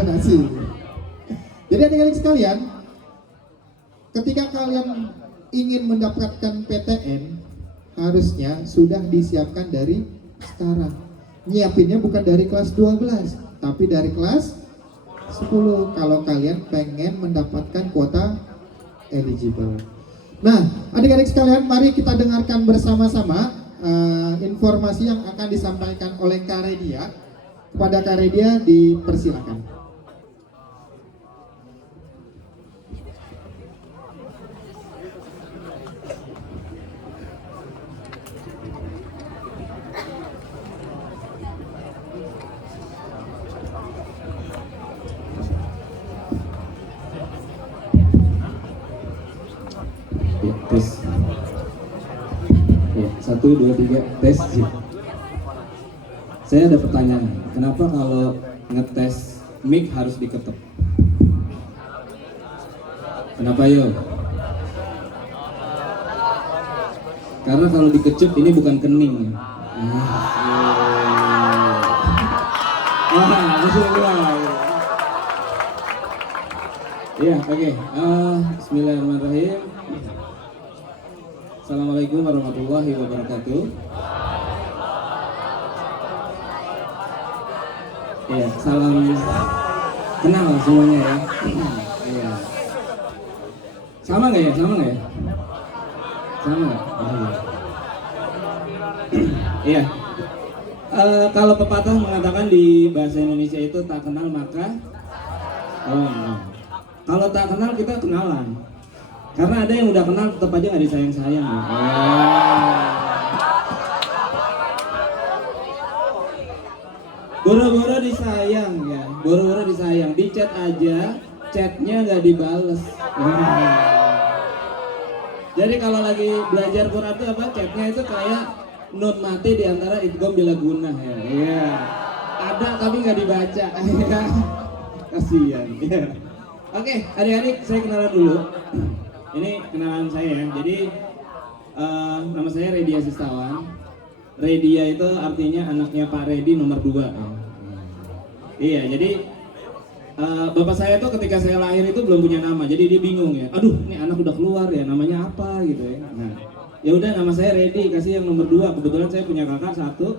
zonasi. Jadi adik-adik sekalian, ketika kalian ingin mendapatkan PTN, harusnya sudah disiapkan dari sekarang. Nyiapinnya bukan dari kelas 12, tapi dari kelas 10 kalau kalian pengen mendapatkan kuota eligible. Nah, adik-adik sekalian, mari kita dengarkan bersama-sama informasi yang akan disampaikan oleh Kak Redia. Kepada Kak Redia dipersilakan. Ya, tes. Ya, 1, 2, 3, tes. Saya ada pertanyaan. Kenapa kalau ngetes mic harus diketuk? Kenapa yo? Karena kalau dikecup ini bukan kening ya. Iya, oke. Bismillahirrahmanirrahim. Assalamualaikum warahmatullahi wabarakatuh. Iya, salam kenal semuanya ya. Iya. Sama nggak ya? Sama nggak ya? Sama nggak? Oh, iya. Iya. Kalau pepatah mengatakan di bahasa Indonesia itu tak kenal maka no. Kalau tak kenal kita kenalan. Karena ada yang udah kenal tetap aja nggak disayang-sayang. Ya. Boro-boro disayang ya, boro-boro disayang. Di chat aja, chatnya nggak dibales. Jadi kalau lagi belajar Quran itu apa? Chatnya itu kayak nun mati di antara idgham bila gunah ya. Iya. Ada tapi nggak dibaca. Kasihan. Ya. Oke, adik-adik saya kenalan dulu. Ini kenalan saya ya. Jadi nama saya Redia Sistawan. Redia itu artinya anaknya Pak Redi nomor 2 ya. Iya, jadi bapak saya tuh ketika saya lahir itu belum punya nama, jadi dia bingung ya. Aduh, ini anak udah keluar ya, namanya apa gitu ya. Nah, ya udah nama saya Redi, kasih yang nomor 2. Kebetulan saya punya kakak 1.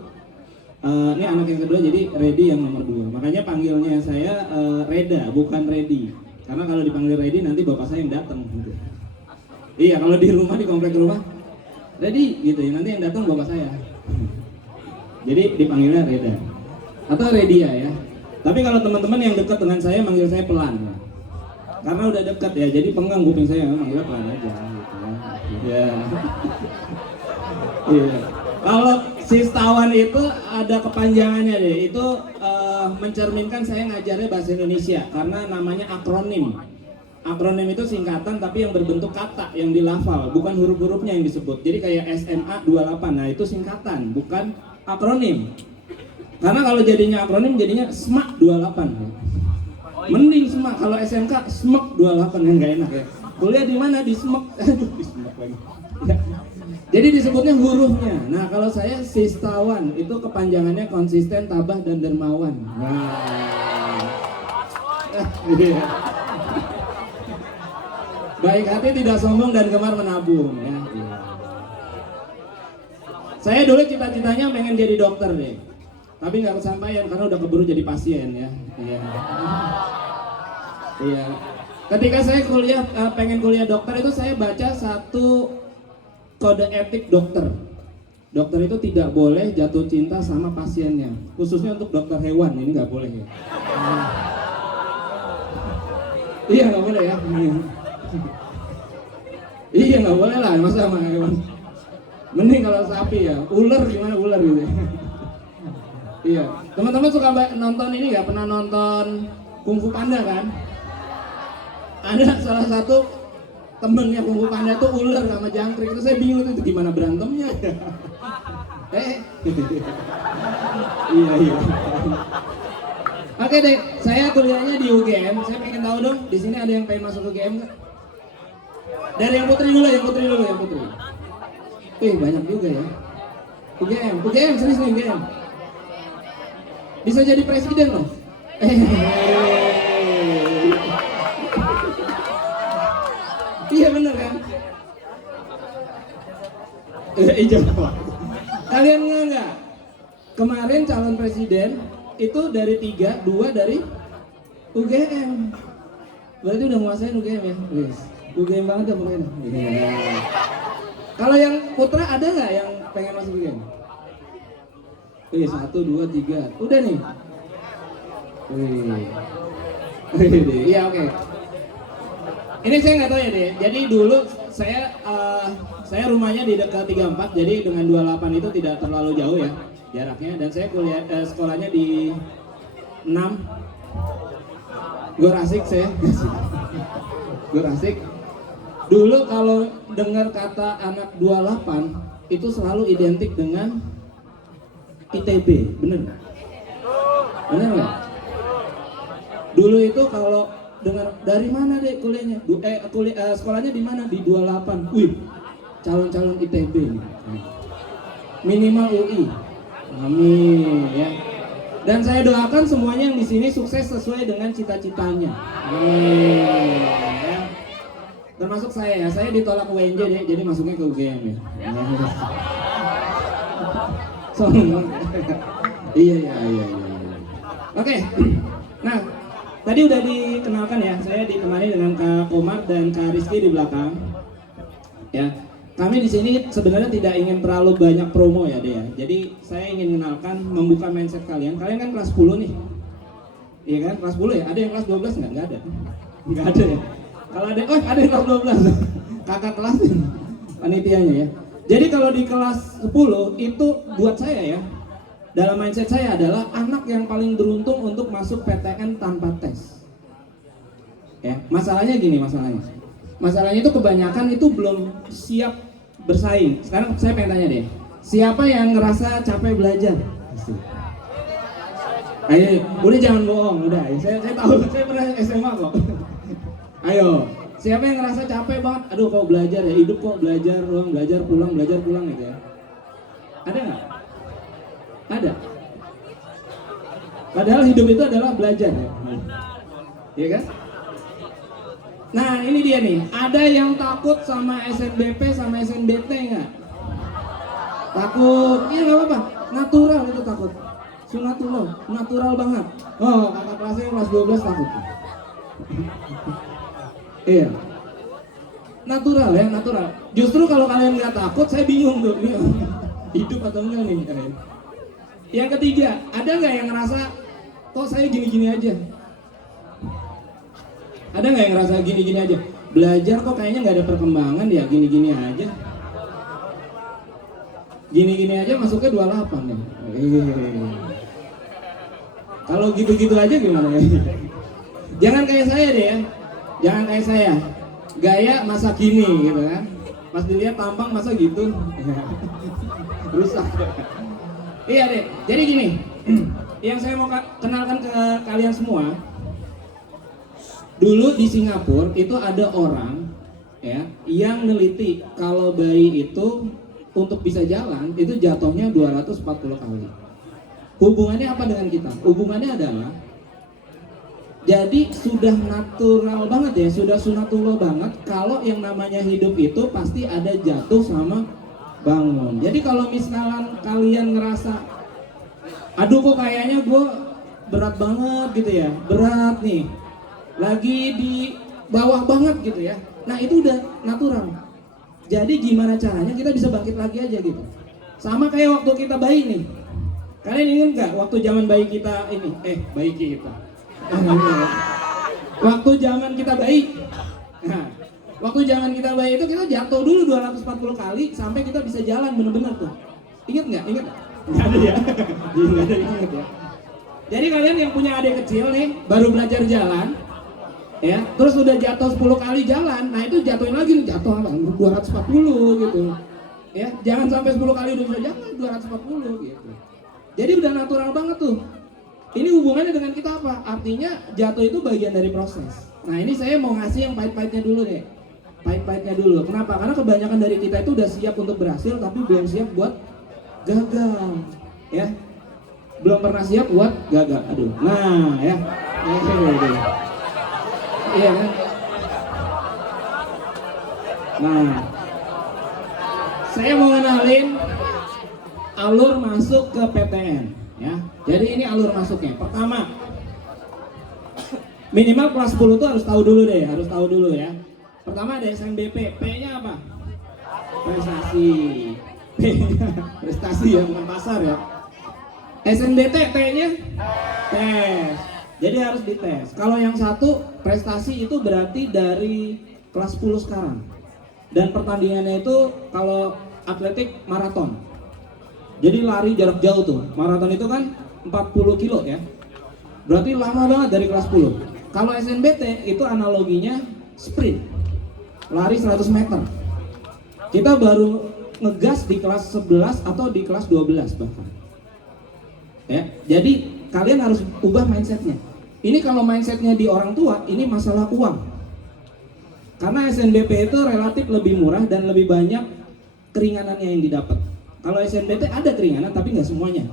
Ini anak yang kedua, jadi Redi yang nomor 2. Makanya panggilnya saya Reda, bukan Redi. Karena kalau dipanggil Redi nanti bapak saya yang datang gitu. Iya, kalau di rumah, di komplek rumah Redi gitu ya, nanti yang datang bapak saya. Jadi dipanggilnya Reda atau Redia ya. Tapi kalau teman-teman yang dekat dengan saya manggil saya pelan ya. Karena udah dekat ya, jadi penggang kuping saya, manggilnya pelan aja gitu ya. Ya. Iya. Kalau Sistawan itu ada kepanjangannya deh. Itu mencerminkan saya ngajarnya bahasa Indonesia karena namanya akronim. Akronim itu singkatan tapi yang berbentuk kata yang dilafal, bukan huruf-hurufnya yang disebut. Jadi kayak SMA 28, nah itu singkatan, bukan akronim. Karena kalau jadinya akronim jadinya SMAK 28. Mending SMAK, kalau SMK SMEK 28 yang nggak enak ya. Kuliah di mana? Di SMEK. Aduh, di SMEK lagi. Ya. Jadi disebutnya hurufnya. Nah, kalau saya Sistawan itu kepanjangannya konsisten, tabah dan dermawan. Nah. Iya. Baik hati, tidak sombong dan gemar menabung ya. Saya dulu cita-citanya pengen jadi dokter deh. Tapi nggak kesampaian karena udah keburu jadi pasien ya. Iya. Iya. Ketika saya kuliah pengen kuliah dokter itu saya baca satu kode etik dokter. Dokter itu tidak boleh jatuh cinta sama pasiennya. Khususnya untuk dokter hewan ini nggak boleh ya. Iya nggak boleh ya. Iya nggak boleh lah, masa sama hewan. Mending kalau sapi ya, ular gimana ular gitu. Iya, teman-teman suka nonton ini nggak? Pernah nonton Kung Fu Panda kan? Ada salah satu temennya Kung Fu Panda tuh ular sama jangkrik. Itu saya bingung itu gimana berantemnya. Iya. Oke deh, saya kuliahnya di UGM. Saya pengen tahu dong, di sini ada yang pengen masuk UGM nggak? Dari yang putri dulu. Banyak juga ya. UGM serius nih UGM. Bisa jadi presiden loh. dijawab. Kalian nggak? Kemarin calon presiden itu dari 3, 2 dari UGM. Berarti udah nguasain UGM ya? Yes. UGM banget ya pokoknya. Yeah. Kalau yang putra ada nggak yang pengen masuk UGM? 1, 2, 3. Udah nih. Iya oke. Ini saya nggak tahu ya deh. Jadi dulu saya rumahnya di dekat 34, jadi dengan 28 itu tidak terlalu jauh ya jaraknya. Dan saya sekolahnya di 6. Gor Asik saya. Gor Asik. Dulu kalau dengar kata anak 28 itu selalu identik dengan ITB, bener nggak? Bener nggak? Dulu itu kalau dengar dari mana deh kuliahnya? Sekolahnya di mana? Di 28. Wih, calon-calon ITB nih. Minimal UI. Amin ya. Dan saya doakan semuanya yang di sini sukses sesuai dengan cita-citanya. Amin ya. Termasuk saya ya, saya ditolak UNJ deh, jadi masuknya ke UGM ya. Iya. Oke. Nah, tadi udah dikenalkan ya, saya ditemani dengan Kak Komar dan Kak Rizky di belakang. Ya, kami di sini sebenarnya tidak ingin terlalu banyak promo ya deh ya. Jadi saya ingin mengenalkan, membuka mindset kalian. Kalian kan kelas 10 nih, iya kan? Kelas 10 ya. Ada yang kelas 12 nggak? Nggak ada. Nggak ada ya. Kalau ada, ada yang kelas 12. Kakak kelas nih, panitianya ya. Jadi kalau di kelas 10 itu buat saya ya, dalam mindset saya adalah anak yang paling beruntung untuk masuk PTN tanpa tes. Ya, masalahnya gini masalahnya. Masalahnya itu kebanyakan itu belum siap bersaing. Sekarang saya pengen tanya deh, siapa yang ngerasa capek belajar? Ayo, udah jangan bohong, udah. Saya tahu, saya pernah SMA kok. Ayo, siapa yang ngerasa capek banget? Aduh, kok belajar ya, hidup kok belajar doang, belajar pulang gitu ya. Ada nggak? Ada. Padahal hidup itu adalah belajar ya. Iya kan? Nah, ini dia nih. Ada yang takut sama SNBP sama SNBT nggak? Takut? Iya nggak apa-apa. Natural itu takut. Sunatullah, natural banget. Oh, kakak kelasnya kelas 12 takut. Iya. Natural ya, natural. Justru kalau kalian nggak takut, saya bingung tuh. Hidup atau enggak nih? Yang ketiga, ada nggak yang ngerasa kok saya gini-gini aja? Ada nggak yang ngerasa gini-gini aja? Belajar kok kayaknya nggak ada perkembangan ya, gini-gini aja. Gini-gini aja masuknya 28 ya. Kalau gitu-gitu aja gimana ya? Jangan kayak saya deh ya. Jangan kayak saya. Gaya masa kini gitu kan. Pas dilihat tampang masa gitu. Rusak. Iya deh. Jadi gini. Yang saya mau kenalkan ke kalian semua. Dulu di Singapura itu ada orang ya yang neliti kalau bayi itu untuk bisa jalan itu jatuhnya 240 kali. Hubungannya apa dengan kita? Hubungannya adalah jadi sudah natural banget ya, sudah sunatullah banget kalau yang namanya hidup itu pasti ada jatuh sama bangun. Jadi kalau misalkan kalian ngerasa aduh kok kayaknya gue berat banget gitu ya, berat nih, lagi di bawah banget gitu ya, nah itu udah natural. Jadi gimana caranya kita bisa bangkit lagi aja gitu. Sama kayak waktu kita bayi nih. Kalian ingat nggak waktu zaman bayi kita ini? Bayi kita. Waktu zaman kita bayi. Nah, waktu zaman kita bayi itu kita jatuh dulu 240 kali sampai kita bisa jalan bener-bener tuh. Ingat nggak? Ingat? Nggak ada ya. Nggak ada ingat ya. Jadi kalian yang punya adik kecil nih baru belajar jalan, ya, terus udah jatuh 10 kali jalan, nah itu jatuhin lagi nih, jatuh apa? 240 gitu. Ya, jangan sampai 10 kali udah bisa jalan 240 gitu. Jadi udah natural banget tuh. Ini hubungannya dengan kita apa? Artinya jatuh itu bagian dari proses. Nah ini saya mau ngasih yang pahit-pahitnya dulu deh. Pahit-pahitnya dulu. Kenapa? Karena kebanyakan dari kita itu udah siap untuk berhasil tapi belum siap buat gagal. Ya. Belum pernah siap buat gagal. Aduh. Nah, ya. Iya kan? Nah. Saya mau kenalin alur masuk ke PTN ya. Jadi ini alur masuknya. Pertama, minimal kelas 10 tuh harus tahu dulu deh, harus tahu dulu ya. Pertama ada SNBP, P-nya apa? Prestasi. P-nya prestasi ya, bukan pasar ya. SNBT, T-nya tes. Jadi harus dites. Kalau yang satu prestasi itu berarti dari kelas 10 sekarang. Dan pertandingannya itu kalau atletik maraton. Jadi lari jarak jauh tuh. Maraton itu kan 40 kilo ya. Berarti lama banget dari kelas 10. Kalau SNBT itu analoginya sprint. Lari 100 meter. Kita baru ngegas di kelas 11 atau di kelas 12 bahkan. Ya, jadi kalian harus ubah mindsetnya. Ini kalau mindsetnya di orang tua, ini masalah uang. Karena SNBP itu relatif lebih murah dan lebih banyak keringanannya yang didapat. Kalau SNBT ada keringanan tapi nggak semuanya.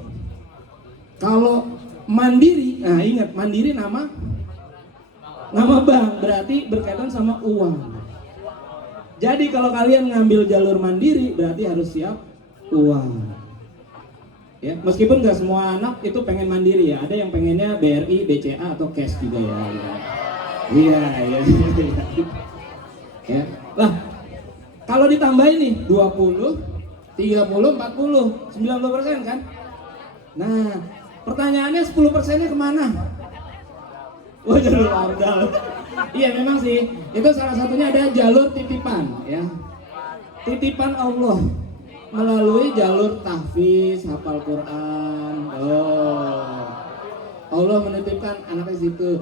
Kalau mandiri, nah ingat mandiri nama bank berarti berkaitan sama uang. Jadi kalau kalian ngambil jalur mandiri berarti harus siap uang. Ya, meskipun nggak semua anak itu pengen mandiri ya, ada yang pengennya BRI, BCA atau cash juga ya. Iya. Ya. Lah, kalau ditambahin nih 20, 30, 40, 90% kan? Nah, pertanyaannya 10%-nya kemana? Oh, jalur ordal. Iya memang sih, itu salah satunya ada jalur titipan ya. Titipan Allah melalui jalur tahfiz, hafal Quran. Oh, Allah menitipkan anaknya situ.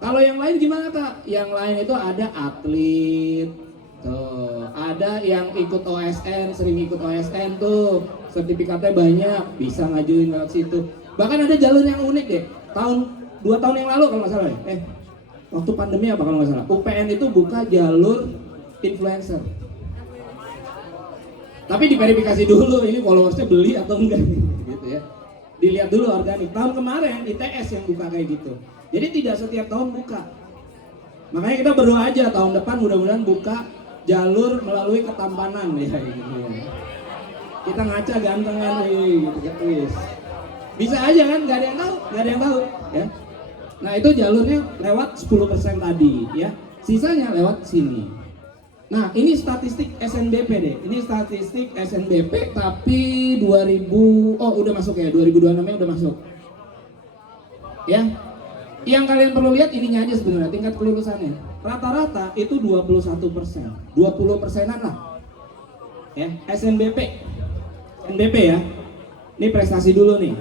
Kalau yang lain gimana Kak? Yang lain itu ada atlet, tuh, ada yang ikut OSN, sering ikut OSN tuh, sertifikatnya banyak, bisa ngajuin lewat situ. Bahkan ada jalur yang unik deh. 2 tahun yang lalu kalau nggak salah ya. Waktu pandemi apa kalau nggak salah? UPN itu buka jalur influencer. Tapi diverifikasi dulu ini followersnya beli atau enggak gitu ya. Dilihat dulu organik. Tahun kemarin ITS yang buka kayak gitu. Jadi tidak setiap tahun buka. Makanya kita berdoa aja tahun depan mudah-mudahan buka jalur melalui ketampanan ya. Kita ngaca ganteng kan gitu guys. Bisa aja kan, nggak ada yang tahu ya. Nah itu jalurnya lewat 10% tadi ya. Sisanya lewat sini. Nah ini statistik SNBP deh. Ini statistik SNBP tapi 2000, udah masuk ya, 2026 nya udah masuk. Ya. Yang kalian perlu lihat ininya aja sebenarnya, tingkat kelulusannya. Rata-rata itu 21%. 20%-an lah. Ya, SNBP. SNBP ya. Ini prestasi dulu nih.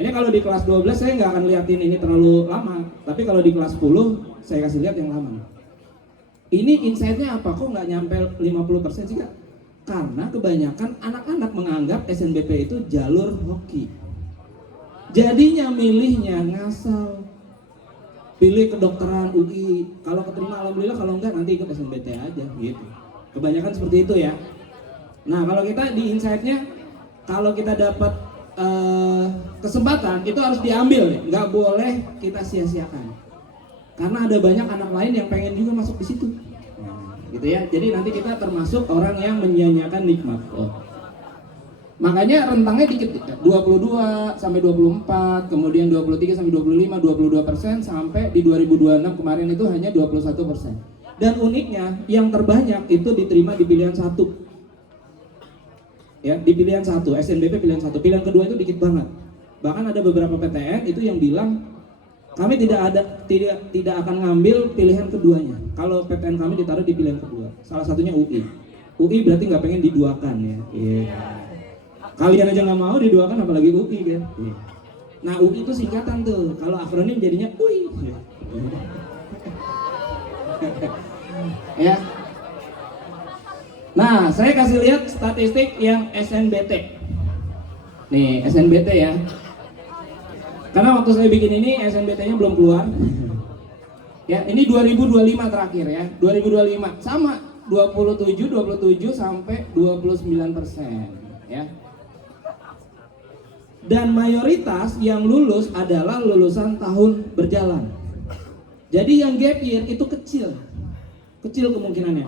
Ini kalau di kelas 12 saya nggak akan liatin ini terlalu lama. Tapi kalau di kelas 10 saya kasih lihat yang lama. Ini insight-nya apa? Kok nggak nyampe 50% sih Kak? Karena kebanyakan anak-anak menganggap SNBP itu jalur hoki. Jadinya milihnya ngasal. Pilih kedokteran UI. Kalau keterima alhamdulillah, kalau enggak nanti ikut SNBT aja gitu. Kebanyakan seperti itu ya. Nah kalau kita di insight-nya, kalau kita dapat kesempatan itu harus diambil ya. Nggak boleh kita sia-siakan. Karena ada banyak anak lain yang pengen juga masuk di situ. Gitu ya. Jadi nanti kita termasuk orang yang menyia-nyiakan nikmat. Makanya rentangnya dikit, 22 sampai 24, kemudian 23 sampai 25, 22% sampai di 2026 kemarin itu hanya 21%. Dan uniknya yang terbanyak itu diterima di pilihan 1. Ya, di pilihan 1, SNBP pilihan 1. Pilihan kedua itu dikit banget. Bahkan ada beberapa PTN itu yang bilang kami tidak akan ngambil pilihan keduanya. Kalau PTN kami ditaruh di pilihan kedua. Salah satunya UI. UI berarti nggak pengen diduakan ya. Kalian aja nggak mau diduakan apalagi UI kan. Nah UI itu singkatan tuh. Kalau akronim jadinya UI. Ya. Nah saya kasih lihat statistik yang SNBT. Nih SNBT ya. Karena waktu saya bikin ini SNBT-nya belum keluar. Ya, ini 2025 terakhir ya. 2025 sama 27 sampai 29% ya. Dan mayoritas yang lulus adalah lulusan tahun berjalan. Jadi yang gap year itu kecil kemungkinannya.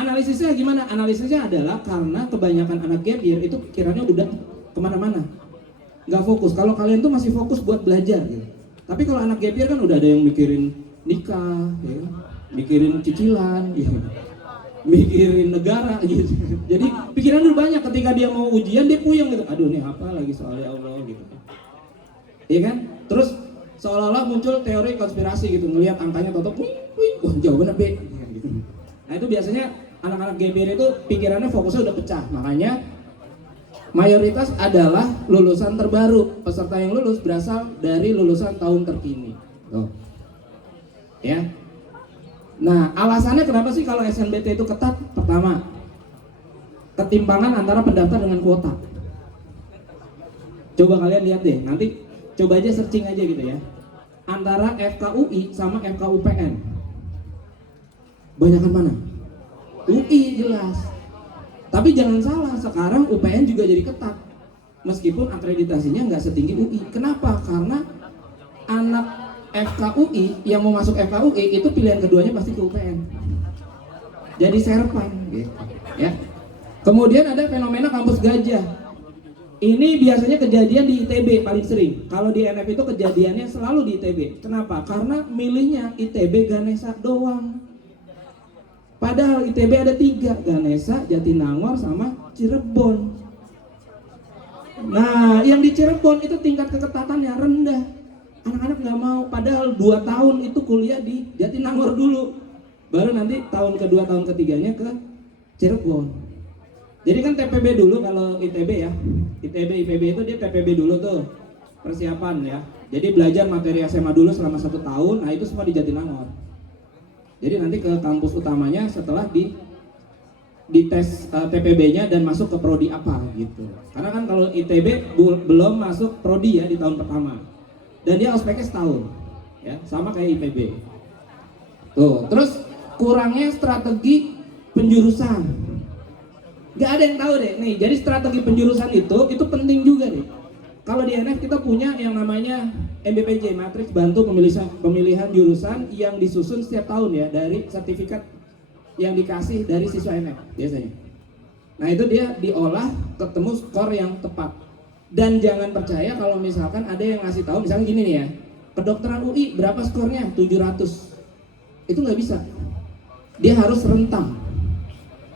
Analisisnya gimana? Analisisnya adalah karena kebanyakan anak gap year itu pikirannya udah kemana-mana, nggak fokus. Kalau kalian tuh masih fokus buat belajar gitu. Tapi kalau anak gap year kan udah ada yang mikirin nikah, ya, mikirin cicilan, gitu, mikirin negara gitu. Jadi pikirannya udah banyak. Ketika dia mau ujian dia puyeng gitu. Aduh nih apa lagi soalnya Allah gitu. Iya kan? Terus seolah-olah muncul teori konspirasi gitu, ngelihat angkanya toto, wah jawabannya B. Gitu. Nah itu biasanya anak-anak gap year itu pikirannya fokusnya udah pecah. Makanya mayoritas adalah lulusan terbaru. Peserta yang lulus berasal dari lulusan tahun terkini. Tuh. Ya. Nah, alasannya kenapa sih kalau SNBT itu ketat? Pertama, ketimpangan antara pendaftar dengan kuota. Coba kalian lihat deh, nanti coba aja searching aja gitu ya. Antara FKUI sama FKUPN. Banyakan mana? UI jelas. Tapi jangan salah, sekarang UPN juga jadi ketat. Meskipun akreditasinya nggak setinggi UI. Kenapa? Karena anak FKUI yang mau masuk FKUI itu pilihan keduanya pasti ke UPN. Jadi serpan gitu, ya. Kemudian ada fenomena kampus gajah. Ini biasanya kejadian di ITB paling sering. Kalau di NF itu kejadiannya selalu di ITB. Kenapa? Karena milihnya ITB Ganesha doang. Padahal ITB ada 3, Ganesha, Jatinangor, sama Cirebon. Nah, yang di Cirebon itu tingkat keketatannya rendah. Anak-anak nggak mau, padahal 2 tahun itu kuliah di Jatinangor dulu. Baru nanti tahun kedua, tahun ketiganya ke Cirebon. Jadi kan TPB dulu kalau ITB ya. ITB, IPB itu dia TPB dulu tuh, persiapan ya. Jadi belajar materi SMA dulu selama 1 tahun, nah itu semua di Jatinangor. Jadi nanti ke kampus utamanya setelah di tes TPB-nya dan masuk ke prodi apa gitu. Karena kan kalau ITB belum masuk prodi ya di tahun pertama. Dan dia ospeknya setahun. Ya, sama kayak IPB. Tuh, terus kurangnya strategi penjurusan. Gak ada yang tahu deh. Nih, jadi strategi penjurusan itu penting juga nih. Kalau di NF kita punya yang namanya MBPJ, matriks bantu pemilihan jurusan yang disusun setiap tahun ya dari sertifikat yang dikasih dari siswa NF biasanya. Nah itu dia diolah ketemu skor yang tepat. Dan jangan percaya kalau misalkan ada yang ngasih tahu misalnya gini nih ya, kedokteran UI berapa skornya? 700. Itu nggak bisa. Dia harus rentang.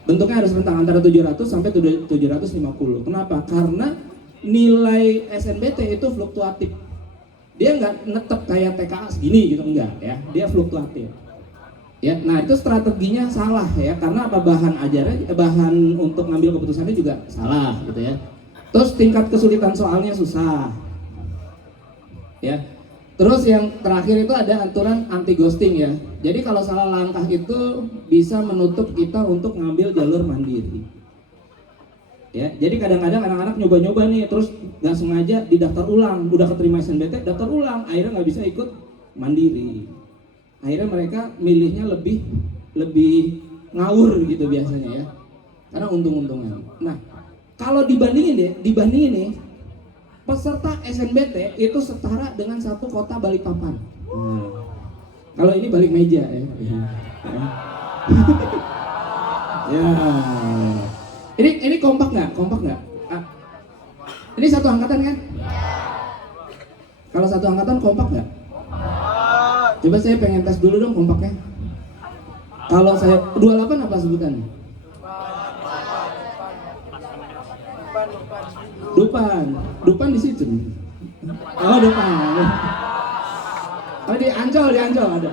Bentuknya harus rentang antara 700 sampai 750. Kenapa? Karena nilai SNBT itu fluktuatif. Dia nggak netep kayak TKA segini gitu, enggak ya. Dia fluktuatif. Ya, nah itu strateginya salah ya, karena apa, bahan ajarnya, bahan untuk ngambil keputusannya juga salah gitu ya. Terus tingkat kesulitan soalnya susah. Ya. Terus yang terakhir itu ada aturan anti ghosting ya. Jadi kalau salah langkah itu bisa menutup kita untuk ngambil jalur mandiri. Ya, jadi kadang-kadang anak-anak nyoba-nyoba nih, terus nggak sengaja didaftar ulang, udah keterima SNBT, daftar ulang, akhirnya nggak bisa ikut mandiri. Akhirnya mereka milihnya lebih ngawur gitu biasanya ya, karena untung-untungan. Nah, kalau dibandingin nih, peserta SNBT itu setara dengan 1 kota Balikpapan. Kalau ini balik meja ya. Ya. Ini kompak nggak? Ini satu angkatan kan? Kalau satu angkatan kompak nggak? Coba saya pengen tes dulu dong kompaknya. Kalau saya 28 apa sebutannya? Dupan di situ. Oh Dupan. Oh di Ancol ada.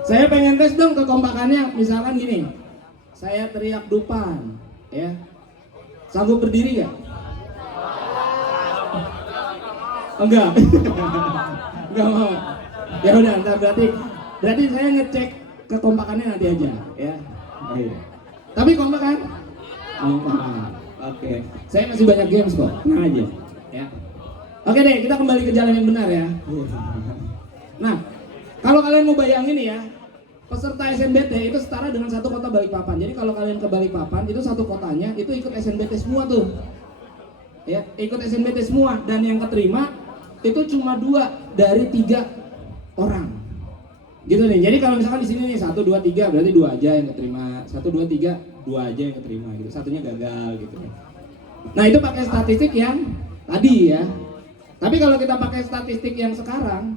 Saya pengen tes dong kekompakannya, misalkan gini, saya teriak Dupan, ya, sanggup berdiri nggak? Enggak, enggak mau. Ya udah, entar berarti saya ngecek kekompakannya nanti aja, ya. Tapi kompak kan? Kompak. Oke, saya masih banyak games kok, tenang aja, ya. Oke deh, kita kembali ke jalan yang benar ya. Nah, kalau kalian mau bayangin ya, peserta SNBT itu setara dengan 1 kota Balikpapan. Jadi kalau kalian ke Balikpapan, itu 1 kotanya itu ikut SNBT semua tuh. Ya, ikut SNBT semua, dan yang keterima itu cuma 2 dari 3 orang. Gitu nih. Jadi kalau misalkan di sini nih 1 2 3 berarti 2 aja yang keterima. 1 2 3 2 aja yang keterima gitu. Satunya gagal gitu. Nah, itu pakai statistik yang tadi ya. Tapi kalau kita pakai statistik yang sekarang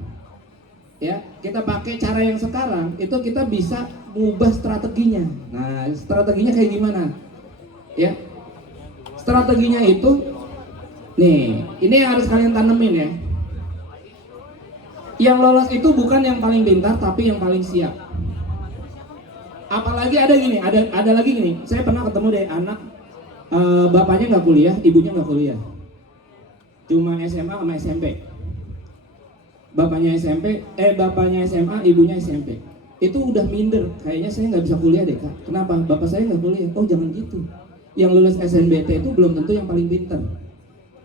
ya, kita pakai cara yang sekarang itu kita bisa mengubah strateginya. Nah, strateginya kayak gimana? Ya. Strateginya itu nih, ini yang harus kalian tanemin ya. Yang lolos itu bukan yang paling pintar tapi yang paling siap. Apalagi ada gini, ada lagi gini. Saya pernah ketemu deh anak bapaknya nggak kuliah, ibunya nggak kuliah. Cuma SMA sama SMP. Bapaknya SMA, ibunya SMP. Itu udah minder, kayaknya saya nggak bisa kuliah deh kak. Kenapa? Bapak saya nggak kuliah. Oh jangan gitu. Yang lulus SNBT itu belum tentu yang paling pintar.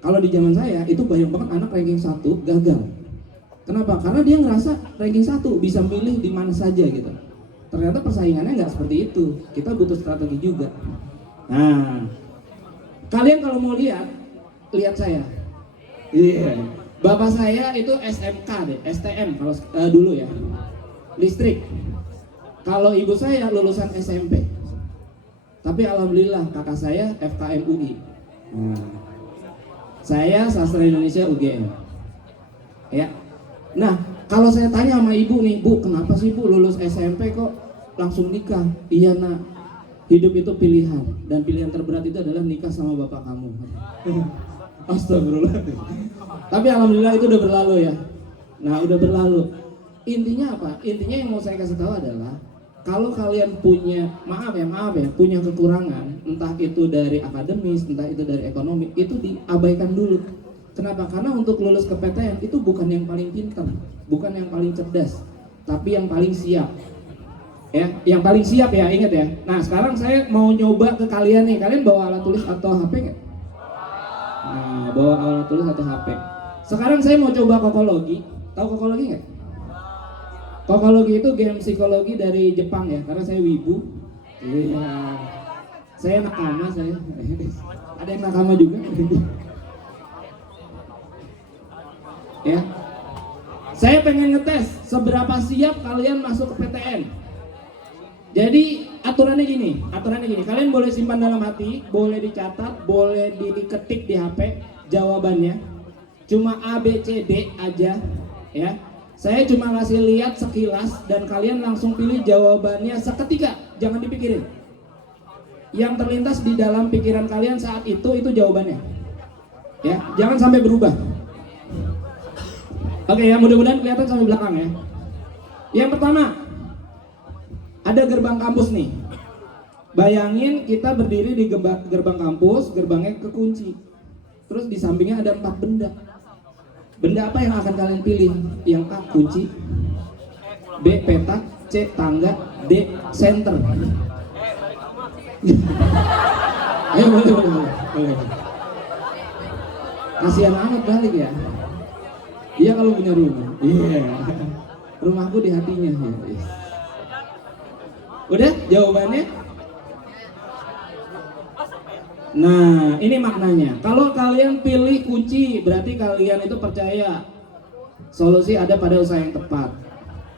Kalau di zaman saya itu banyak banget anak ranking 1 gagal. Kenapa? Karena dia ngerasa ranking 1 bisa milih di mana saja gitu. Ternyata persaingannya nggak seperti itu. Kita butuh strategi juga. Nah, kalian kalau mau lihat saya. Iya. Bapak saya itu SMK deh, STM kalau dulu ya. Listrik. Kalau ibu saya lulusan SMP. Tapi alhamdulillah kakak saya FKM UI. Nah, saya sastra Indonesia UGM. Ya. Nah, kalau saya tanya sama ibu nih, Bu, kenapa sih Bu lulus SMP kok langsung nikah? Iya nak, hidup itu pilihan dan pilihan terberat itu adalah nikah sama bapak kamu. Astagfirullah. Tapi alhamdulillah itu udah berlalu ya. Nah, udah berlalu. Intinya apa? Intinya yang mau saya kasih tahu adalah kalau kalian punya, maaf ya, punya kekurangan, entah itu dari akademis, entah itu dari ekonomi, itu diabaikan dulu. Kenapa? Karena untuk lulus ke PTN itu bukan yang paling pintar, bukan yang paling cerdas, tapi yang paling siap. Ya, yang paling siap ya, ingat ya. Nah, sekarang saya mau nyoba ke kalian nih. Kalian bawa alat tulis atau HP nggak? Nah, bawa alat tulis atau HP. Sekarang saya mau coba kokologi. Tahu kokologi nggak? Kokologi itu game psikologi dari Jepang ya, karena saya wibu. Iya. Saya nakama saya. Ada yang nakama juga. Ya. Saya pengen ngetes seberapa siap kalian masuk ke PTN. Jadi aturannya gini, kalian boleh simpan dalam hati, boleh dicatat, boleh diketik di HP jawabannya. Cuma A, B, C, D aja ya. Saya cuma ngasih lihat sekilas dan kalian langsung pilih jawabannya seketika, jangan dipikirin. Yang terlintas di dalam pikiran kalian saat itu jawabannya. Ya, jangan sampai berubah. Oke ya, mudah-mudahan kelihatan sampai belakang ya. Yang pertama, ada gerbang kampus nih. Bayangin kita berdiri di gerbang kampus, gerbangnya kekunci. Terus di sampingnya ada 4 benda. Benda apa yang akan kalian pilih? Yang A, kunci, B, petak, C, tangga, D, senter. Ayo boleh. Kasihan amat balik ya. Iya kalau punya rumah. Iya. Rumahku di hatinya ya. Udah jawabannya? Nah, ini maknanya. Kalau kalian pilih kunci, berarti kalian itu percaya solusi ada pada usaha yang tepat.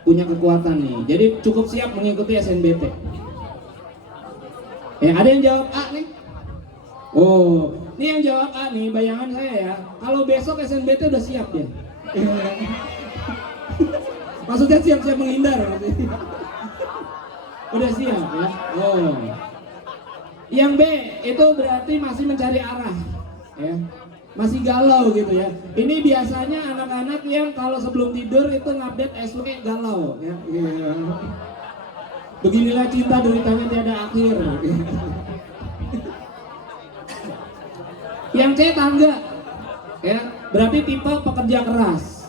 Punya kekuatan nih. Jadi cukup siap mengikuti SNBT. Ada yang jawab A nih? Oh, ini yang jawab A nih, bayangan saya ya. Kalau besok SNBT udah siap ya. Maksudnya siap-siap menghindar. Udah siap ya. Oh. Yang B itu berarti masih mencari arah ya. Masih galau gitu ya. Ini biasanya anak-anak yang kalau sebelum tidur itu ngupdate SW galau ya. Beginilah cinta deritanya tiada akhir. Yang C tangga ya, berarti tipe pekerja keras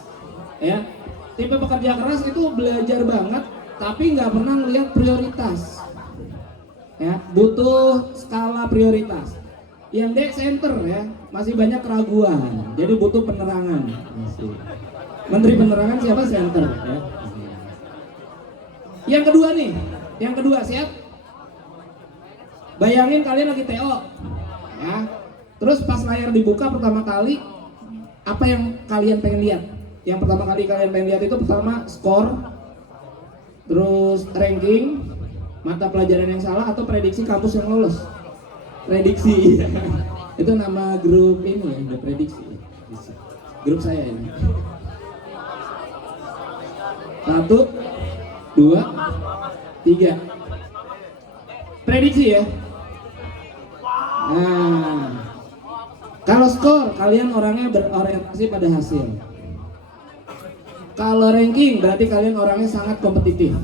ya. Tipe pekerja keras itu belajar banget tapi nggak pernah ngelihat prioritas ya, butuh skala prioritas. Yang D center ya, masih banyak keraguan, jadi butuh penerangan. Menteri penerangan siapa? Center ya. Yang kedua siap? Bayangin kalian lagi TO ya, terus pas layar dibuka pertama kali, apa yang kalian pengen lihat? Yang pertama kali kalian pengen lihat itu pertama skor, terus ranking, mata pelajaran yang salah, atau prediksi kampus yang lolos. Prediksi. Itu nama grup ini ya, udah prediksi. Grup saya ini. 1, 2, 3. Prediksi ya. Nah, kalau skor kalian orangnya berorientasi pada hasil. Kalau ranking berarti kalian orangnya sangat kompetitif,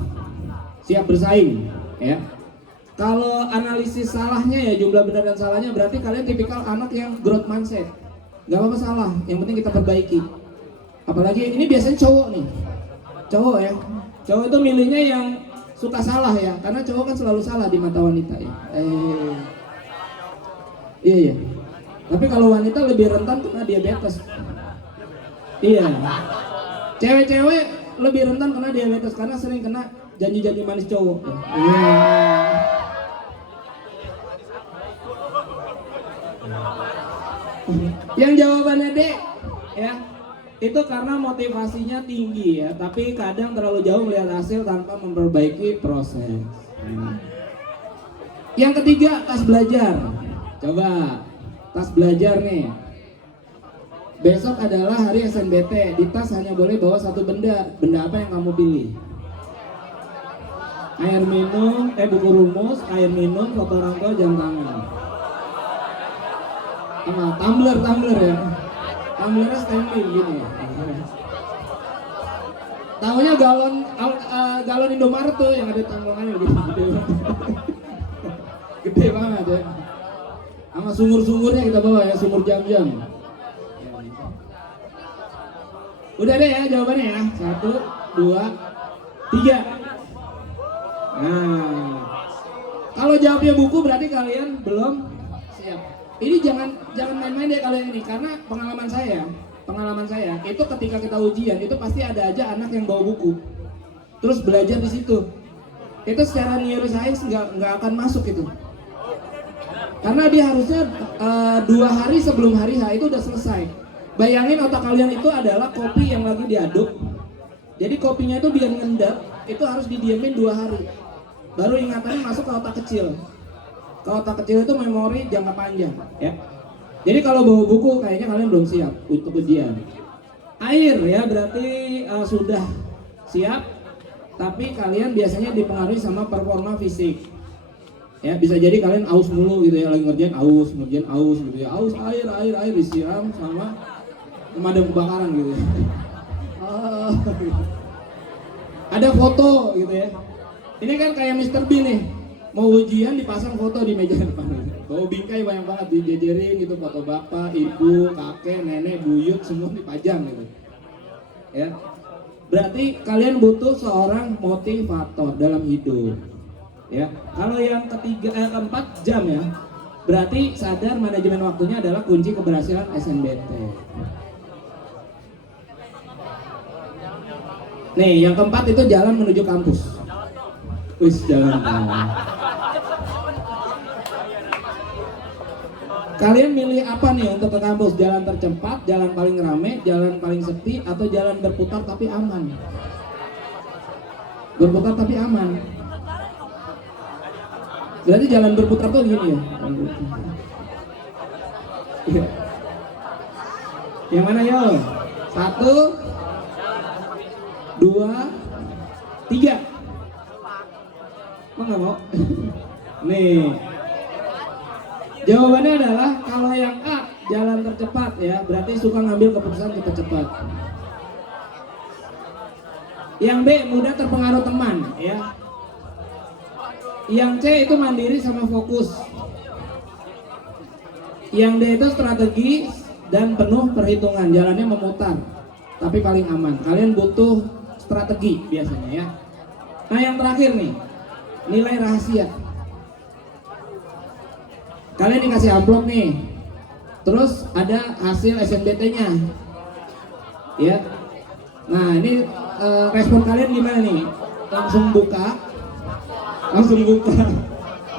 siap bersaing, ya. Kalau analisis salahnya ya, jumlah benar dan salahnya, berarti kalian tipikal anak yang growth mindset. Gak apa-apa salah, yang penting kita perbaiki. Apalagi ini biasanya cowok nih, cowok ya. Cowok itu milihnya yang suka salah ya, karena cowok kan selalu salah di mata wanita ya. Iya. Tapi kalau wanita lebih rentan kena diabetes. Iya. Cewek-cewek lebih rentan kena diabetes karena sering kena janji-janji manis cowok. Iya. Yang jawabannya D ya, itu karena motivasinya tinggi ya, tapi kadang terlalu jauh melihat hasil tanpa memperbaiki proses. Yang ketiga, tas belajar. Coba tas belajar nih. Besok adalah hari SNBT. Di tas hanya boleh bawa satu benda. Benda apa yang kamu pilih? Air minum, buku rumus, air minum, foto orang tua, jam tangan. Tumbler ya. Tumblernya Stanley gini. Taunya galon Indomaret tuh yang ada tambahannya gitu. Gede banget ya. Sama sumur-sumurnya kita bawa ya, sumur jam-jam. Udah deh ya jawabannya ya. 1, 2, 3. Nah, kalau jawabnya buku berarti kalian belum siap. Ini jangan main-main deh kalau yang ini, karena pengalaman saya itu ketika kita ujian itu pasti ada aja anak yang bawa buku, terus belajar di situ. Itu secara neuroscience nggak akan masuk itu, karena dia harusnya 2 hari sebelum hari H itu udah selesai. Bayangin otak kalian itu adalah kopi yang lagi diaduk, jadi kopinya itu biar ngendap itu harus didiemin 2 hari, baru ingatannya masuk ke otak kecil. Kalau otak kecil itu memori jangka panjang ya. Jadi kalau bawa buku kayaknya kalian belum siap untuk ujian. Air ya berarti sudah siap, tapi kalian biasanya dipengaruhi sama performa fisik. Ya bisa jadi kalian aus mulu gitu ya, lagi ngerjain aus gitu ya. Aus air disiram sama pemadam kebakaran gitu ya. Ada foto gitu ya. Ini kan kayak Mr. Bean nih. Mau ujian dipasang foto di meja depan. Bawa bingkai banyak banget dijejerin gitu, foto bapak, ibu, kakek, nenek, buyut semua dipajang gitu. Ya. Berarti kalian butuh seorang motivator dalam hidup. Ya. Kalau yang keempat jam ya. Berarti sadar manajemen waktunya adalah kunci keberhasilan SNBT. Nih, yang keempat itu jalan menuju kampus. Wis jalan. Kalian milih apa nih untuk ke kampus? Jalan tercepat, jalan paling rame, jalan paling sepi, atau jalan berputar tapi aman? Berputar tapi aman. Berarti jalan berputar tuh gini ya. Yang mana yo? 1, 2, 3. Nggak mau? Nih. Jawabannya adalah kalau yang A, jalan tercepat ya, berarti suka ngambil keputusan cepat-cepat. Yang B, mudah terpengaruh teman ya. Yang C itu mandiri sama fokus. Yang D itu strategi dan penuh perhitungan, jalannya memutar tapi paling aman. Kalian butuh strategi biasanya ya. Nah yang terakhir nih, nilai rahasia. Kalian dikasih amplop nih, terus ada hasil SNBT-nya, ya. Nah ini respon kalian gimana nih? Langsung buka,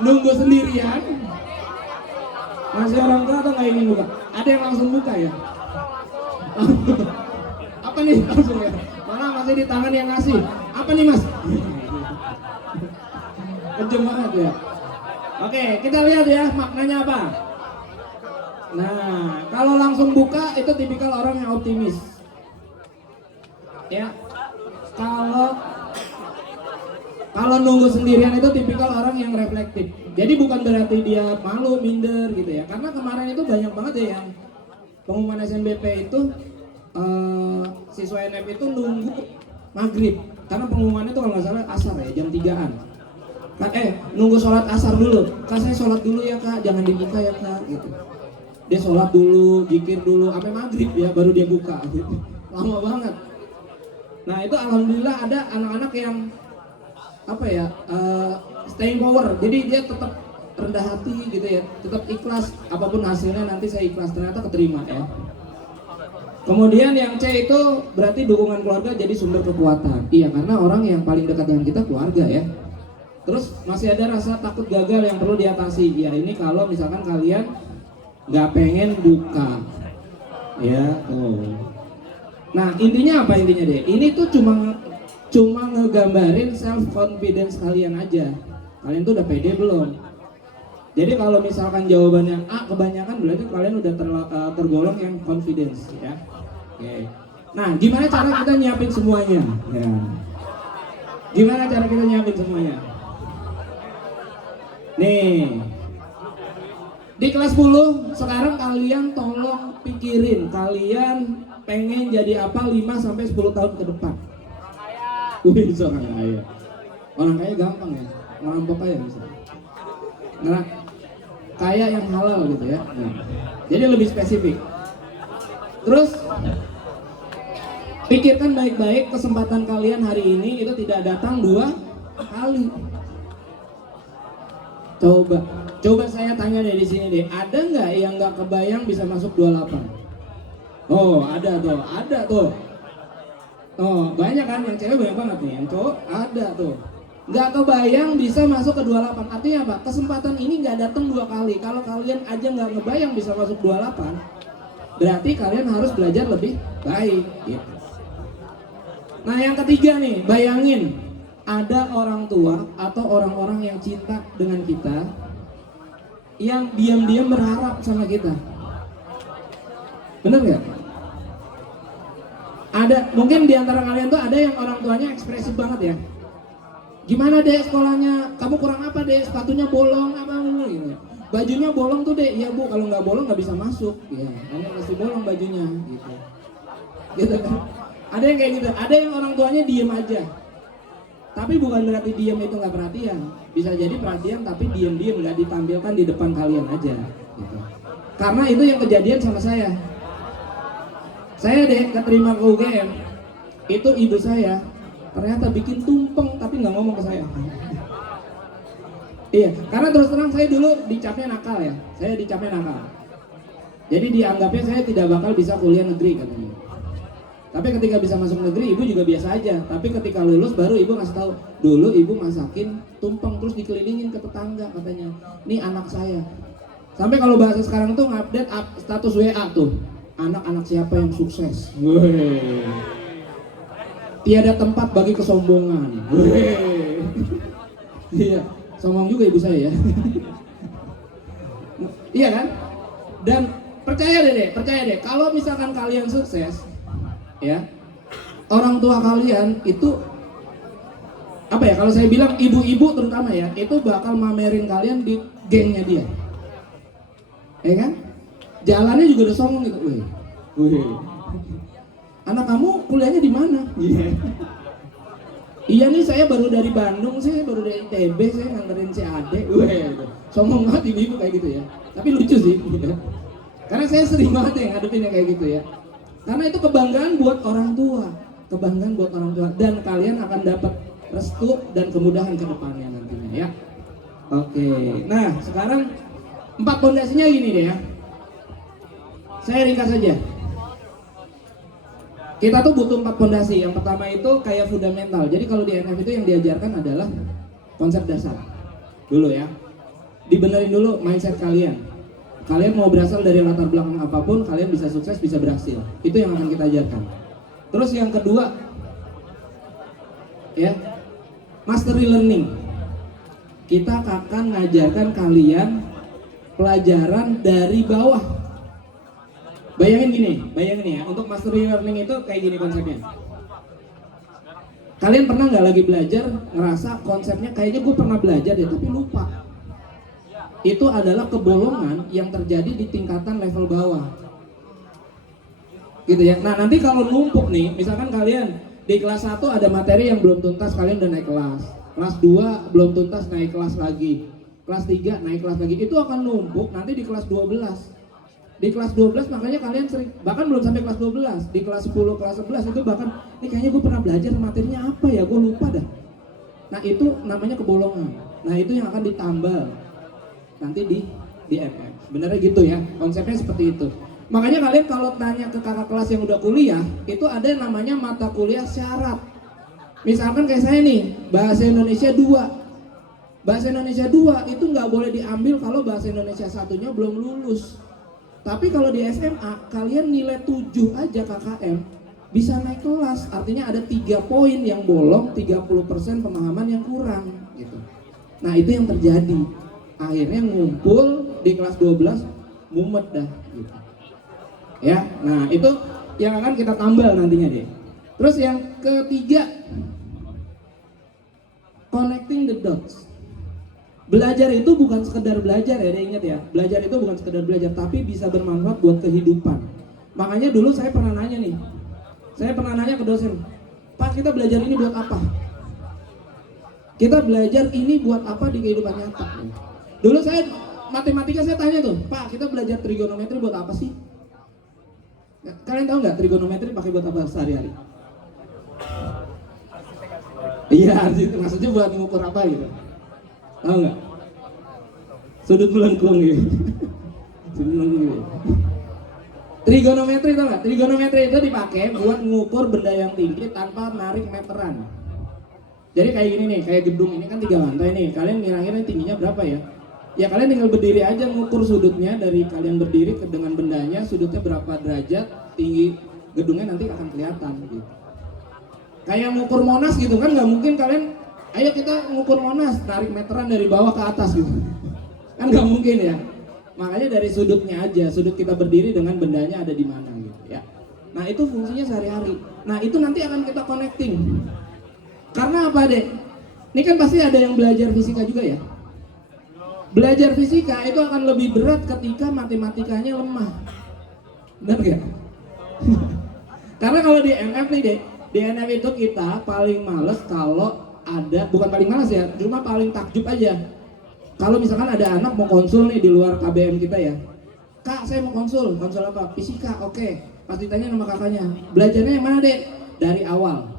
nunggu sendirian, ngasih orang tua atau nggak ingin buka? Ada yang langsung buka ya? Apa nih langsung ya? Malah masih di tangan yang ngasih. Apa nih mas? Kenceng banget ya. Oke, kita lihat ya maknanya apa. Nah, kalau langsung buka itu tipikal orang yang optimis. Ya. Kalau nunggu sendirian itu tipikal orang yang reflektif. Jadi bukan berarti dia malu, minder gitu ya. Karena kemarin itu banyak banget ya yang pengumuman SNBP itu siswa NF itu nunggu maghrib. Karena pengumumannya itu kalau nggak salah asar ya, jam 3-an. Nunggu sholat asar dulu. Kak saya sholat dulu ya kak, jangan dibuka ya kak gitu. Dia sholat dulu, zikir dulu, sampai maghrib ya baru dia buka gitu. Lama banget. Nah itu alhamdulillah ada anak-anak yang staying power, jadi dia tetap rendah hati gitu ya, tetap ikhlas, apapun hasilnya nanti saya ikhlas, ternyata keterima ya. Kemudian yang C itu berarti dukungan keluarga jadi sumber kekuatan. Iya, karena orang yang paling dekat dengan kita keluarga ya. Terus masih ada rasa takut gagal yang perlu diatasi. Ya ini kalau misalkan kalian nggak pengen buka ya. Nah intinya apa intinya deh? Ini tuh cuma ngegambarin self confidence kalian aja. Kalian tuh udah pede belum? Jadi kalau misalkan jawabannya A kebanyakan berarti kalian udah tergolong yang confidence ya. Oke. Nah, gimana cara kita nyiapin semuanya? Ya. Gimana cara kita nyiapin semuanya? Nih. Di kelas 10 sekarang kalian tolong pikirin kalian pengen jadi apa 5 sampai 10 tahun ke depan. Wih, seorang kaya. Orang kaya gampang ya, ngerampok kaya bisa. Nah, kaya yang halal gitu ya. Nah, jadi lebih spesifik. Terus pikirkan baik-baik kesempatan kalian hari ini itu tidak datang 2 kali. Coba saya tanya deh di sini deh, ada nggak yang nggak kebayang bisa masuk 28? Oh, ada tuh. Oh, banyak kan, yang cewek banyak banget nih, yang cowok ada tuh. Nggak kebayang bisa masuk ke 28, artinya apa? Kesempatan ini nggak datang 2 kali. Kalau kalian aja nggak ngebayang bisa masuk 28, berarti kalian harus belajar lebih baik gitu. Nah yang ketiga nih, bayangin ada orang tua atau orang-orang yang cinta dengan kita yang diam-diam berharap sama kita. Bener nggak? Ada, mungkin di antara kalian tuh ada yang orang tuanya ekspresif banget ya. Gimana deh sekolahnya? Kamu kurang apa deh? Sepatunya bolong apa gitu. Bajunya bolong tuh deh. Iya bu, kalau nggak bolong nggak bisa masuk. Ya, hanya pasti bolong bajunya gitu. Gitu kan? Ada yang kayak gitu. Ada yang orang tuanya diem aja. Tapi bukan berarti diem itu nggak perhatian. Bisa jadi perhatian tapi diem-diem nggak ditampilkan di depan kalian aja. Gitu. Karena itu yang kejadian sama saya. Saya deh keterima ke UGM. Itu ibu saya ternyata bikin tumpeng tapi nggak ngomong ke saya. Iya, karena terus terang saya dulu dicapnya nakal ya. Saya dicapnya nakal. Jadi dianggapnya saya tidak bakal bisa kuliah negeri katanya. Tapi ketika bisa masuk negeri, ibu juga biasa aja. Tapi ketika lulus baru ibu ngasih tahu, dulu ibu masakin tumpeng terus dikelilingin ke tetangga katanya. Ini anak saya. Sampai kalau bahasa sekarang tuh ngupdate status WA tuh. Anak-anak siapa yang sukses? Wih. Tiada tempat bagi kesombongan. Wih. Iya, sombong juga ibu saya ya. Iya kan? Dan percaya deh, kalau misalkan kalian sukses, ya, orang tua kalian itu apa ya? Kalau saya bilang ibu-ibu terutama ya, itu bakal mamerin kalian di gengnya dia, ya kan? Jalannya juga udah sombong gitu, wih. Anak kamu kuliahnya di mana? Iya nih saya baru dari Bandung, saya baru dari ITB, saya nganterin si Ade. Sombong banget ibu-ibu kayak gitu ya. Tapi lucu sih, gitu. Karena saya sering banget ya ngadepin yang kayak gitu ya. Karena itu kebanggaan buat orang tua, dan kalian akan dapat restu dan kemudahan ke depannya nantinya ya. Oke, nah sekarang 4 pondasinya gini deh ya. Saya ringkas saja. Kita tuh butuh 4 pondasi. Yang pertama itu kayak fundamental. Jadi kalau di NF itu yang diajarkan adalah konsep dasar dulu ya. Dibenerin dulu mindset kalian. Kalian mau berasal dari latar belakang apapun, kalian bisa sukses, bisa berhasil. Itu yang akan kita ajarkan. Terus yang kedua, ya, mastery learning. kita akan ngajarkan kalian pelajaran dari bawah. Bayangin ya, untuk mastery learning itu kayak gini konsepnya. Kalian pernah nggak lagi belajar ngerasa konsepnya kayaknya gue pernah belajar deh tapi lupa? Itu adalah kebolongan yang terjadi di tingkatan level bawah. Gitu ya. Nah, nanti kalau numpuk nih, misalkan kalian di kelas 1 ada materi yang belum tuntas, kalian udah naik kelas. Kelas 2 belum tuntas, naik kelas lagi. Kelas 3 naik kelas lagi. Itu akan numpuk nanti di kelas 12. Di kelas 12 makanya kalian sering, bahkan belum sampai kelas 12, di kelas 10, kelas 11 itu bahkan, ini kayaknya gue pernah belajar materinya apa ya, gue lupa dah. Nah itu namanya kebolongan. Nah itu yang akan ditambal nanti di MM. Sebenarnya gitu ya, konsepnya seperti itu. Makanya kalian kalau tanya ke kakak kelas yang udah kuliah, itu ada yang namanya mata kuliah syarat. Misalkan kayak saya nih, bahasa Indonesia 2. Bahasa Indonesia 2 itu nggak boleh diambil kalau bahasa Indonesia satunya belum lulus. Tapi kalau di SMA, kalian nilai 7 aja KKM, bisa naik kelas. Artinya ada 3 poin yang bolong, 30% pemahaman yang kurang gitu. Nah itu yang terjadi. Akhirnya ngumpul di kelas 12, mumet dah gitu. Ya, nah itu yang akan kita tambal nantinya deh. Terus yang ketiga, connecting the dots. Belajar itu bukan sekedar belajar ya, ingat ya. Belajar itu bukan sekedar belajar, tapi bisa bermanfaat buat kehidupan. Makanya dulu saya pernah nanya nih. Saya pernah nanya ke dosen, "Pak, kita belajar ini buat apa?" Kita belajar ini buat apa di kehidupan nyata? Dulu saya matematika saya tanya tuh, "Pak, kita belajar trigonometri buat apa sih?" Kalian tahu nggak trigonometri pakai buat apa sehari-hari? Iya, maksudnya buat mengukur apa gitu? Tahu nggak? Sudut melengkung gitu. Sudut melengkung gitu. Trigonometri, tahu nggak? Trigonometri itu dipakai buat mengukur benda yang tinggi tanpa narik meteran. Jadi kayak gini nih, kayak gedung ini kan 3 lantai nih. Kalian ngira-ngira tingginya berapa ya? Ya kalian tinggal berdiri aja mengukur sudutnya dari kalian berdiri dengan bendanya, sudutnya berapa derajat, tinggi gedungnya nanti akan kelihatan gitu. Kayak mengukur Monas gitu kan, nggak mungkin kalian ayo kita mengukur Monas, tarik meteran dari bawah ke atas gitu. Kan nggak mungkin ya. Makanya dari sudutnya aja, sudut kita berdiri dengan bendanya ada di mana gitu ya. Nah itu fungsinya sehari-hari. Nah itu nanti akan kita connecting. Karena apa deh? Ini kan pasti ada yang belajar fisika juga ya. Belajar fisika itu akan lebih berat ketika matematikanya lemah. Benar gak? Karena kalau di NF nih deh, di NF itu kita paling males kalau ada, bukan paling males ya, cuma paling takjub aja. Kalau misalkan ada anak mau konsul nih di luar KBM kita ya, "Kak, saya mau konsul apa? Fisika, oke." Pas ditanya sama kakaknya, "Belajarnya yang mana dek?" "Dari awal."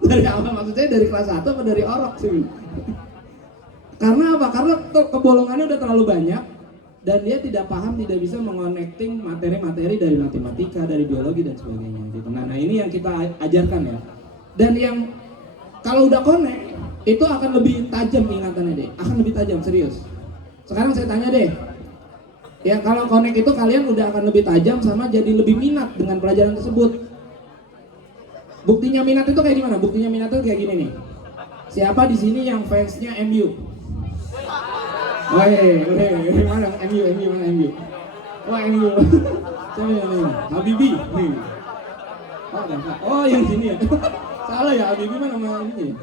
Dari awal maksudnya dari kelas 1 atau dari orok sih? Karena apa? Karena kebolongannya udah terlalu banyak dan dia tidak paham, tidak bisa mengconnecting materi-materi dari matematika, dari biologi dan sebagainya gitu. Nah ini yang kita ajarkan ya. Dan yang kalau udah connect itu akan lebih tajam ingatannya deh, akan lebih tajam serius. Sekarang saya tanya deh, ya kalau connect itu kalian udah akan lebih tajam sama jadi lebih minat dengan pelajaran tersebut. Buktinya minat itu kayak gimana? Buktinya minat itu kayak gini nih. Siapa di sini yang fansnya MU? Woi, mana MU, mana MU? Wah MU. Siapa yang ini? Habibie nih. Oh yang sini ya. Salah ya, Habibie mana nama ini?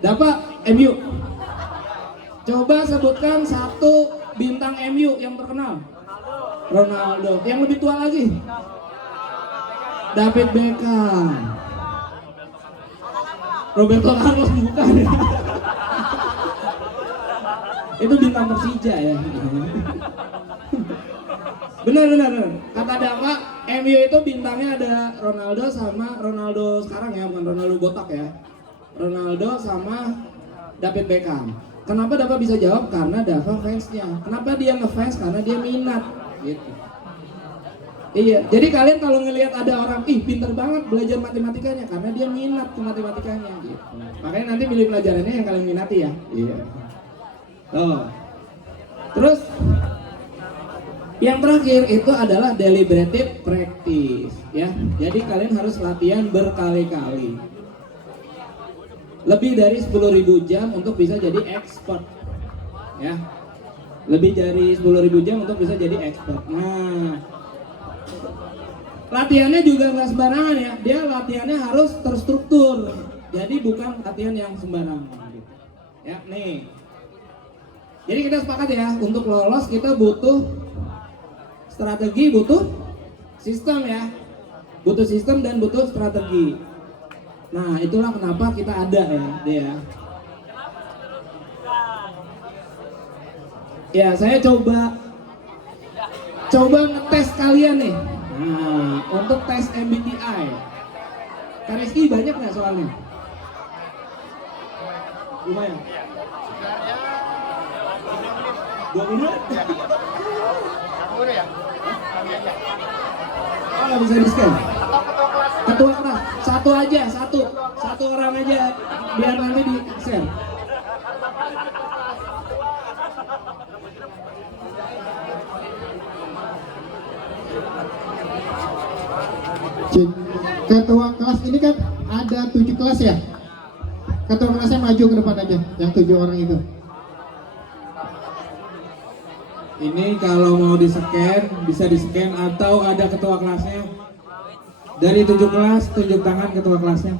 Dapat MU. Coba sebutkan satu bintang MU yang terkenal. Ronaldo. Yang lebih tua lagi? David Beckham. Roberto Carlos bukan ya? Itu bintang Persija ya. Benar. Kata Dava, MU itu bintangnya ada Ronaldo sama Ronaldo sekarang ya, bukan Ronaldo botak ya. Ronaldo sama David Beckham. Kenapa Dava bisa jawab? Karena Dava fansnya. Kenapa dia ngefans? Karena dia minat gitu. Iya, jadi kalian kalau ngelihat ada orang, pinter banget belajar matematikanya, karena dia minat ke matematikanya gitu. Makanya nanti pilih pelajarannya yang kalian minati ya. Iya. Oh. Terus yang terakhir itu adalah deliberative practice ya. Jadi kalian harus latihan berkali-kali. lebih dari 10.000 jam untuk bisa jadi expert. Ya. Lebih dari 10.000 jam untuk bisa jadi expert. Nah, latihannya juga nggak sembarangan ya. Dia latihannya harus terstruktur. Jadi bukan latihan yang sembarangan. Gitu. Ya, nih. Jadi kita sepakat ya, untuk lolos kita butuh strategi, butuh sistem ya. Butuh sistem dan butuh strategi. Nah, itulah kenapa kita ada ya, dia. Ya, saya coba ngetes kalian nih. Nah, untuk tes MBTI. Kak Rizky banyak nggak soalnya? Lumayan. 2 menit? Oh, nggak bisa di-scan? Ketua kelas, satu aja, satu orang aja, biar nanti di-share. Ketua kelas ini kan ada 7 kelas ya. Ketua kelasnya maju ke depan aja, yang 7 orang itu. Ini kalau mau di-scan, bisa di-scan atau ada ketua kelasnya. Dari 7 kelas, tunjuk tangan ketua kelasnya.